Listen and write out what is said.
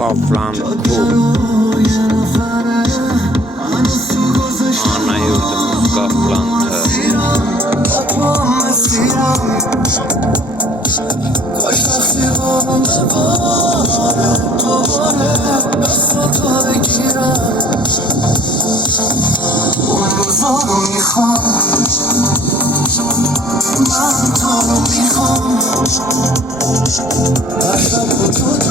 قافلم کو نیردمون قافلم کاش وقتی بارم بباره دوباره دست تو بگیرم اون روزا رو میخوام من تو رو میخوام هر شب با تو